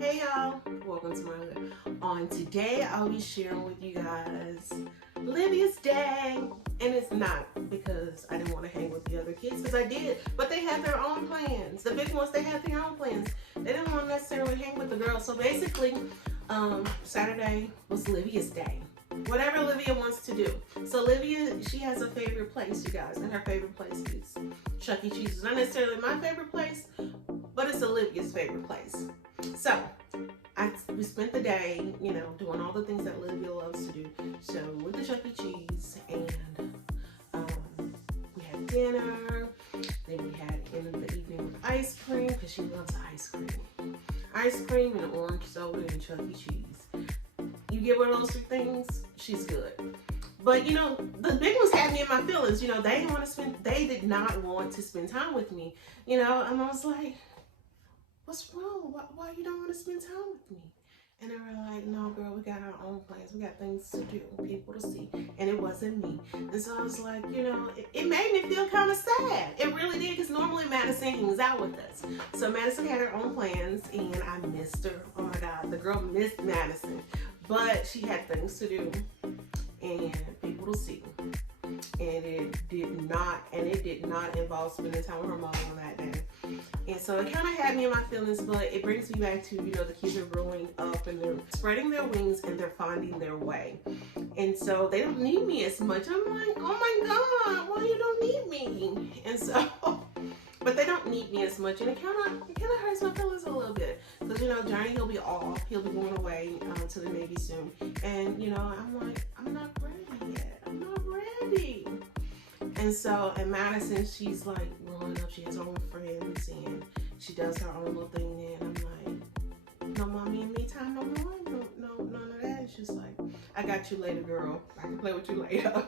Hey y'all, welcome to Motherhood. On today, I'll be sharing with you guys Livia's day. And it's not because I didn't want to hang with the other kids, because I did, but they had their own plans. The big ones, they had their own plans. They didn't want to necessarily hang with the girls. So basically, Saturday was Livia's day. Whatever Olivia wants to do. So Olivia, she has a favorite place, you guys, and her favorite place is Chuck E. Cheese. It's not necessarily my favorite place, but it's Olivia's favorite place. So we spent the day, doing all the things that Olivia loves to do. So we went to Chuck E. Cheese, and we had dinner. Then we had in the evening with ice cream, because she loves ice cream. Ice cream and orange soda and Chuck E. Cheese. You get one of those three things, she's good. But the big ones had me in my feelings. They did not want to spend time with me. And I was like, what's wrong? Why you don't want to spend time with me? And they were like, no, girl, we got our own plans. We got things to do, people to see. And it wasn't me. And so I was like, it made me feel kind of sad. It really did, because normally Madison hangs out with us. So Madison had her own plans, and I missed her. Oh my God, the girl missed Madison. But she had things to do and people to see. And it did not involve spending time with her mom on that day. And so it kind of had me in my feelings, but it brings me back to, the kids are growing up and they're spreading their wings and they're finding their way. And so they don't need me as much. I'm like, oh my God, why you don't need me? And so, but they don't need me as much. And it kind of hurts my feelings a little bit. Because, Johnny, he'll be off. He'll be going away to the Navy soon. And, I'm like, I'm not ready yet. I'm not ready. And so, and Madison, she's like growing up. She has her own friends and she does her own little thing. And I'm like, no mommy and me time no more. No, none of that. And she's like, I got you later, girl. I can play with you later.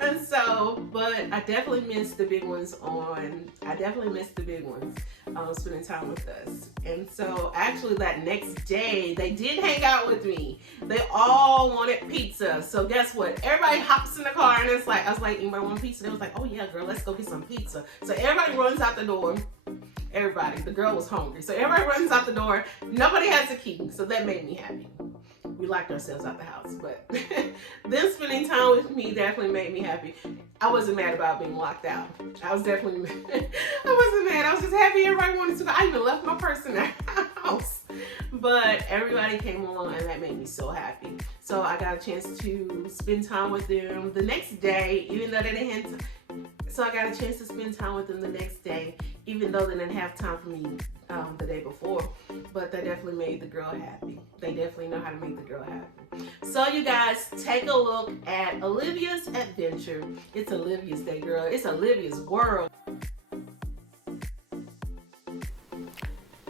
And so, but I definitely missed the big ones spending time with us. And so actually that next day, they did hang out with me. They all wanted pizza. So guess what? Everybody hops in the car and it's like, I was like, anybody want pizza? They was like, oh yeah, girl, let's go get some pizza. So everybody runs out the door. Everybody, the girl was hungry. So everybody runs out the door. Nobody has a key. So that made me happy. We locked ourselves out the house, but them spending time with me definitely made me happy. I wasn't mad about being locked out. I was definitely mad. I wasn't mad. I was just happy everybody wanted to go. I even left my purse in the house. But everybody came along and that made me so happy. So I got a chance to spend time with them the next day, even though they didn't have So I got a chance to spend time with them the next day, even though they didn't have time for me the day before. But they definitely made the girl happy. They definitely know how to make the girl happy. So you guys, take a look at Olivia's adventure. It's Olivia's day, girl. It's Olivia's world.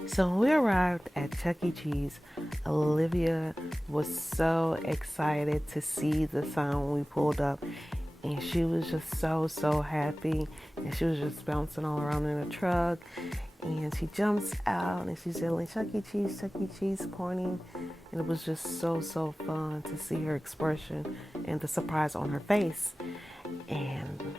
So when we arrived at Chuck E. Cheese, Olivia was so excited to see the sign when we pulled up. And she was just so happy. And she was just bouncing all around in the truck. And she jumps out and she's yelling, Chuck E. Cheese, pointing. And it was just so fun to see her expression and the surprise on her face. And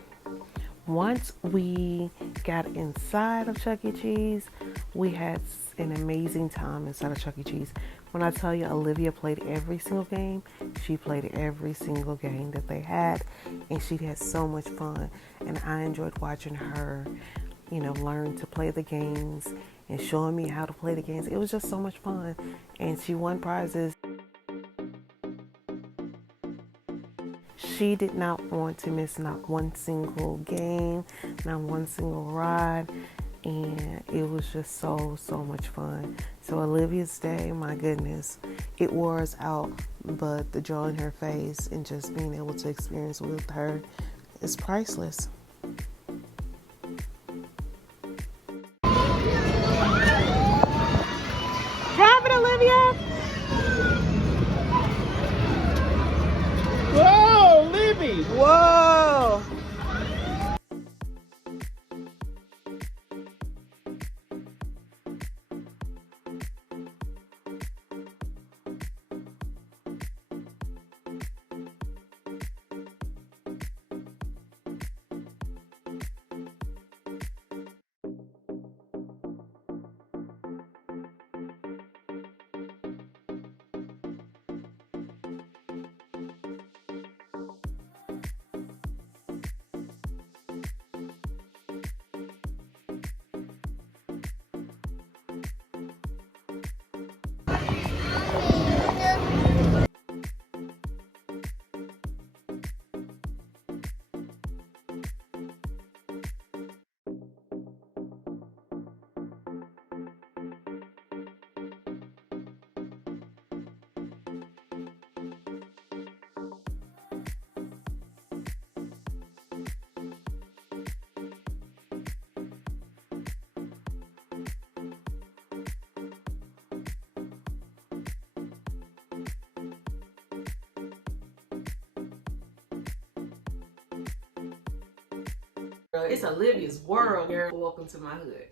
once we got inside of Chuck E. Cheese, we had an amazing time inside of Chuck E. Cheese. When I tell you Olivia played every single game, she played every single game that they had, and she had so much fun. And I enjoyed watching her, learn to play the games and showing me how to play the games. It was just so much fun. And she won prizes. She did not want to miss not one single game, not one single ride. And it was just so much fun. So Olivia's day, my goodness, it wore us out, but the joy in her face and just being able to experience with her is priceless. Drive it, Olivia! Whoa, Libby! Whoa! It's Olivia's world, girl. Welcome to my hood.